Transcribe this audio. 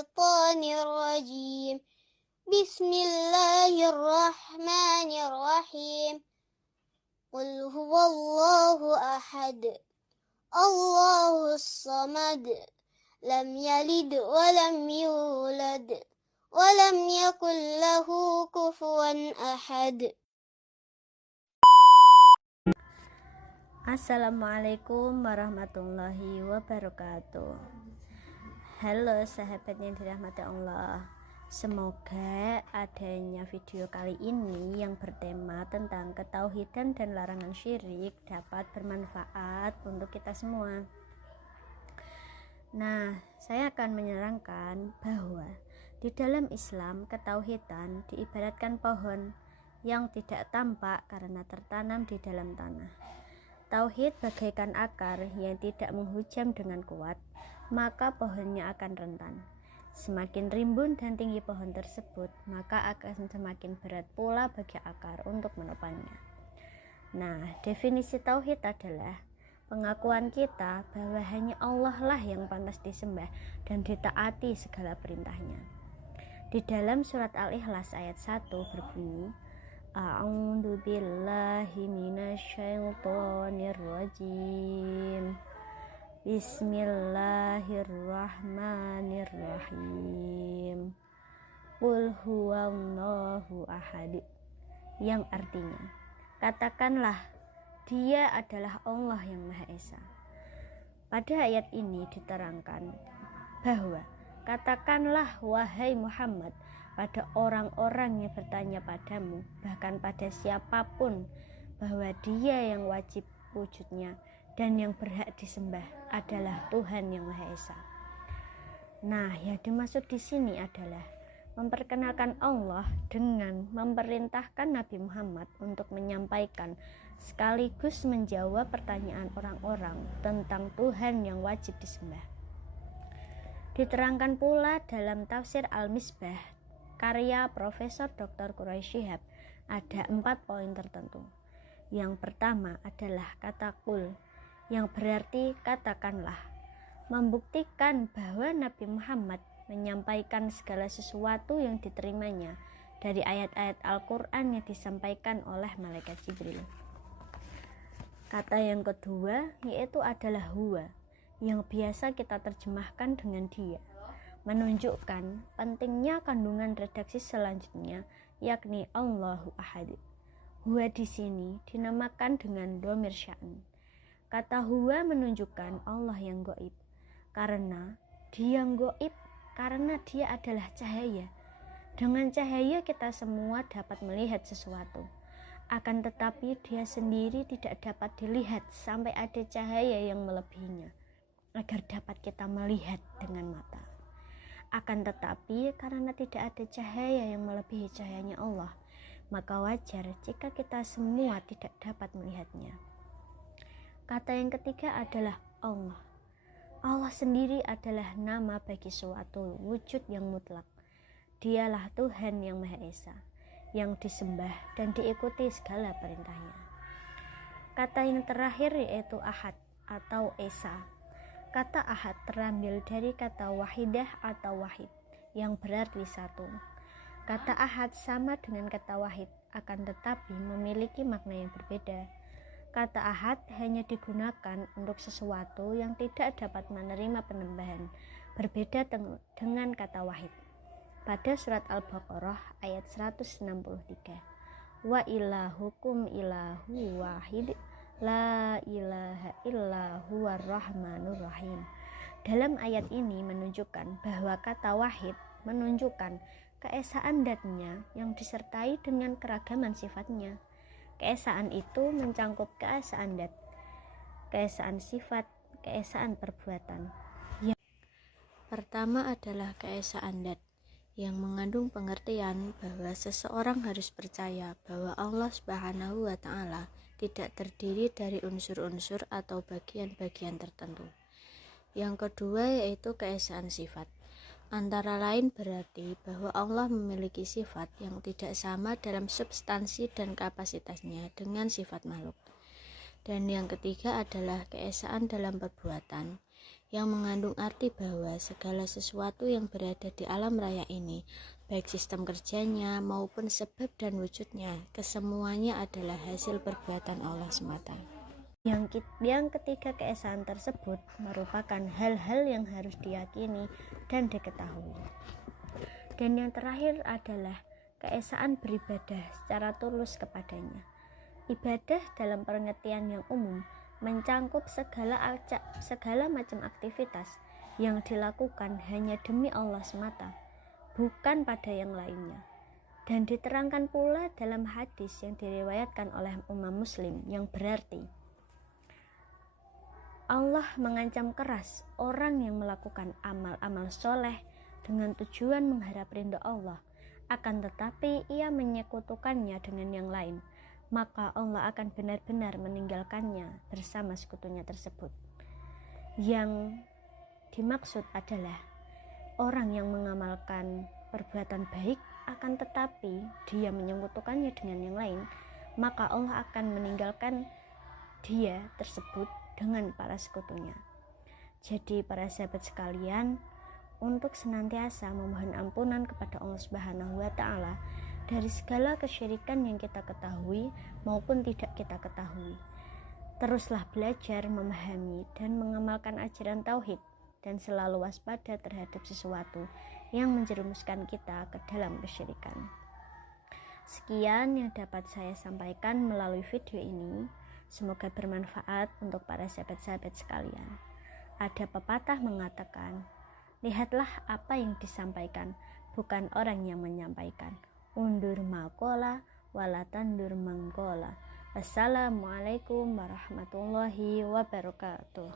الشيطان الرجيم بسم الله الرحمن الرحيم قل هو الله أحد الله الصمد لم يلد ولم يولد ولم يكن له كفوا أحد. Assalamualaikum warahmatullahi wabarakatuh. Halo sahabat yang dirahmati Allah. Semoga adanya video kali ini yang bertema tentang ketauhidan dan larangan syirik dapat bermanfaat untuk kita semua. Nah, saya akan menerangkan bahwa di dalam Islam ketauhidan diibaratkan pohon yang tidak tampak karena tertanam di dalam tanah. Tauhid bagaikan akar yang tidak menghujam dengan kuat, maka pohonnya akan rentan. Semakin rimbun dan tinggi pohon tersebut, maka akan semakin berat pula bagi akar untuk menopangnya. Nah, definisi tauhid adalah pengakuan kita bahwa hanya Allah lah yang pantas disembah dan ditaati segala perintahnya. Di dalam surat Al-Ikhlas ayat 1 berbunyi, A'udzu billahi minasyaitonir rajim. Bismillahirrahmanirrahim. Qul huwallahu ahad. Yang artinya, katakanlah Dia adalah Allah yang Maha Esa. Pada ayat ini diterangkan bahwa katakanlah wahai Muhammad pada orang-orang yang bertanya padamu, bahkan pada siapapun, bahwa Dia yang wajib wujudnya dan yang berhak disembah adalah Tuhan yang Maha Esa. Nah, yang dimaksud di sini adalah memperkenalkan Allah dengan memerintahkan Nabi Muhammad untuk menyampaikan sekaligus menjawab pertanyaan orang-orang tentang Tuhan yang wajib disembah. Diterangkan pula dalam tafsir Al-Misbah karya Profesor Dr. Quraisy Shihab ada 4 poin tertentu. Yang pertama adalah kata qul, yang berarti katakanlah, membuktikan bahwa Nabi Muhammad menyampaikan segala sesuatu yang diterimanya dari ayat-ayat Al-Quran yang disampaikan oleh Malaikat Jibril. Kata yang kedua yaitu adalah huwa, yang biasa kita terjemahkan dengan dia, menunjukkan pentingnya kandungan redaksi selanjutnya, yakni Allahu Ahad. Huwa di sini dinamakan dengan dhamir sya'n. Kata huwa menunjukkan Allah yang gaib, karena Dia gaib, karena Dia adalah cahaya. Dengan cahaya kita semua dapat melihat sesuatu. Akan tetapi Dia sendiri tidak dapat dilihat sampai ada cahaya yang melebihinya, agar dapat kita melihat dengan mata. Akan tetapi karena tidak ada cahaya yang melebihi cahayanya Allah, maka wajar jika kita semua tidak dapat melihatnya. Kata yang ketiga adalah Allah. Allah sendiri adalah nama bagi suatu wujud yang mutlak. Dialah Tuhan yang Maha Esa, yang disembah dan diikuti segala perintahnya. Kata yang terakhir yaitu Ahad atau Esa. Kata ahad terambil dari kata wahidah atau wahid, yang berarti satu. Kata ahad sama dengan kata wahid, akan tetapi memiliki makna yang berbeda. Kata ahad hanya digunakan untuk sesuatu yang tidak dapat menerima penambahan, berbeda dengan kata wahid. Pada surat Al-Baqarah ayat 163, wa ilahukum ilahu wahid, la ilaha illa huwar rahmanur rahim. Dalam ayat ini menunjukkan bahwa kata wahid menunjukkan keesaan dzatnya yang disertai dengan keragaman sifatnya. Keesaan itu mencangkup keesaan dzat, keesaan sifat, keesaan perbuatan. Yang pertama adalah keesaan dzat, yang mengandung pengertian bahwa seseorang harus percaya bahwa Allah Subhanahu wa Ta'ala tidak terdiri dari unsur-unsur atau bagian-bagian tertentu. Yang kedua yaitu keesaan sifat. Antara lain berarti bahwa Allah memiliki sifat yang tidak sama dalam substansi dan kapasitasnya dengan sifat makhluk. Dan yang ketiga adalah keesaan dalam perbuatan, yang mengandung arti bahwa segala sesuatu yang berada di alam raya ini, baik sistem kerjanya maupun sebab dan wujudnya, kesemuanya adalah hasil perbuatan Allah semata. Yang ketiga, keesaan tersebut merupakan hal-hal yang harus diyakini dan diketahui. Dan yang terakhir adalah keesaan beribadah secara tulus kepadanya. Ibadah dalam pengertian yang umum mencangkup segala macam aktivitas yang dilakukan hanya demi Allah semata, bukan pada yang lainnya. Dan diterangkan pula dalam hadis yang diriwayatkan oleh Imam Muslim yang berarti, Allah mengancam keras orang yang melakukan amal-amal soleh dengan tujuan mengharap ridha Allah, akan tetapi ia menyekutukannya dengan yang lain, maka Allah akan benar-benar meninggalkannya bersama sekutunya tersebut. Yang dimaksud adalah orang yang mengamalkan perbuatan baik, akan tetapi dia menyekutukannya dengan yang lain, maka Allah akan meninggalkan dia tersebut dengan para sekutunya. Jadi para sahabat sekalian, untuk senantiasa memohon ampunan kepada Allah Subhanahu wa Ta'ala dari segala kesyirikan yang kita ketahui maupun tidak kita ketahui. Teruslah belajar, memahami, dan mengamalkan ajaran tauhid, dan selalu waspada terhadap sesuatu yang menjerumuskan kita ke dalam kesyirikan. Sekian yang dapat saya sampaikan melalui video ini. Semoga bermanfaat untuk para sahabat-sahabat sekalian. Ada pepatah mengatakan, lihatlah apa yang disampaikan, bukan orang yang menyampaikan. Undur makola, walatandur mangkola. Wassalamualaikum warahmatullahi wabarakatuh.